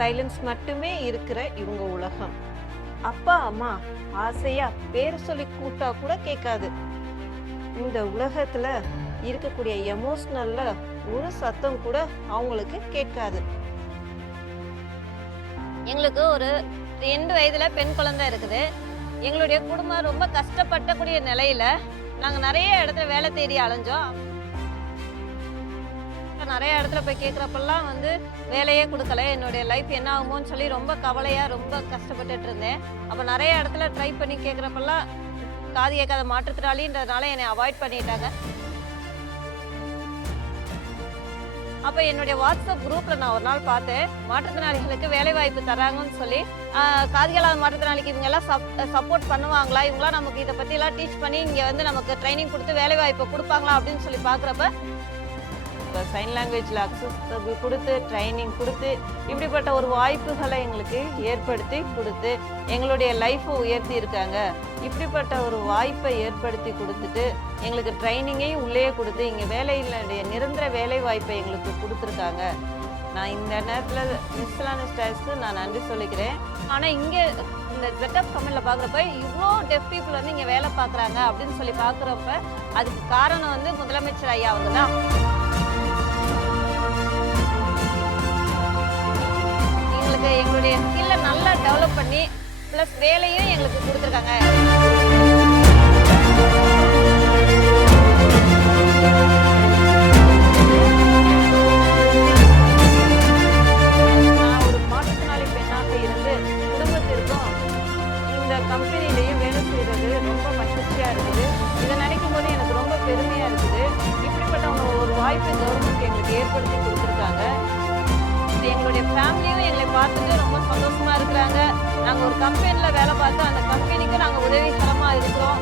Silence மட்டுமே இருக்கிற இவங்க உலகம். அப்பா அம்மா ஆசையா பேர் சொல்லி கூப்பிட்டா கூட கேட்காது. இந்த உலகத்துல இருக்கக்கூடிய எமோஷனல்ல ஒரு சத்தம் கூட அவங்களுக்கு கேட்காது. எங்களுக்கு ஒரு 2 வயதுல பெண் குழந்தை இருக்குது. எங்களுடைய குடும்பம் ரொம்ப கஷ்டப்படக்கூடிய நிலையில நாங்க நிறைய இடத்துல வேலை தேடி அலைஞ்சோம். நிறைய இடத்துல போய் கேட்குறப்பெல்லாம் வேலையே கொடுக்கல. என்னுடைய லைஃப் என்ன ஆகுமோன்னு சொல்லி ரொம்ப கவலையா ரொம்ப கஷ்டப்பட்டுட்டு இருந்தேன். அப்போ நிறைய இடத்துல ட்ரை பண்ணி கேட்குறப்பெல்லாம் காது கேட்காத மாற்றுத்திறனாளின்றதுனால என்னை அவாய்ட் பண்ணிட்டாங்க. அப்போ என்னுடைய வாட்ஸ்அப் குரூப்ல நான் ஒரு நாள் பார்த்தேன், மாற்றுத்திறனாளிகளுக்கு வேலை வாய்ப்பு தராங்கன்னு சொல்லி. காது கேளாத மாற்றுத்திறனாளிக்கு இவங்க எல்லாம் சப்போர்ட் பண்ணுவாங்களா, இவங்களாம் நமக்கு இதை பத்தி எல்லாம் டீச் பண்ணி இங்க நமக்கு ட்ரைனிங் கொடுத்து வேலை வாய்ப்பு கொடுப்பாங்களா அப்படின்னு சொல்லி பாக்குறப்ப சைன் லாங்குவேஜ்ல அக்சஸ் கொடுத்து ட்ரைனிங் கொடுத்து இப்படிப்பட்ட ஒரு வாய்ப்புகளை எங்களுக்கு ஏற்படுத்தி கொடுத்து எங்களுடைய லைஃப்பை உயர்த்தி இருக்காங்க. இப்படிப்பட்ட ஒரு வாய்ப்பை ஏற்படுத்தி கொடுத்துட்டு எங்களுக்கு ட்ரைனிங்கையும் உள்ளே கொடுத்து இங்கே வேலையினுடைய நிரந்தர வேலை வாய்ப்பை எங்களுக்கு கொடுத்துருக்காங்க. நான் இந்த நேரத்தில் மிஸ்லான ஸ்டாஃப்ஸ்க்கு நான் நன்றி சொல்லிக்கிறேன். ஆனால் இங்கே இந்த ZF கம்பெனியில் பார்க்குறப்ப இவ்வளோ டெஃப் பீப்புள் இங்கே வேலை பார்க்குறாங்க அப்படின்னு சொல்லி பார்க்குறப்ப அதுக்கு காரணம் முதலமைச்சர் ஐயா அவங்க தான். எங்களுடைய ஸ்கில்லை நல்லா டெவலப் பண்ணி ப்ளஸ் வேலையும் எங்களுக்கு கொடுத்துருக்காங்க. நான் ஒரு மாற்றுத்திறனாளி பெண்ணாக இருந்து குடும்பத்திற்கும் இந்த கம்பெனிலையும் வேலை செய்கிறது ரொம்ப மகிழ்ச்சியாக இருக்குது. இதை நினைக்கும் போது எனக்கு ரொம்ப பெருமையாக இருக்குது. இப்படிப்பட்ட ஒரு வாய்ப்பை கவர்மெண்ட் எங்களுக்கு ஏற்படுத்தி கொடுத்துருக்காங்க. எங்களுடைய ஃபேமிலியும் எங்களை பார்த்துட்டு ரொம்ப சந்தோஷமா இருக்கிறாங்க. நாங்கள் ஒரு கம்பெனியில் வேலை பார்த்து அந்த கம்பெனிக்கு நாங்கள் உதவிகரமாக இருக்கிறோம்.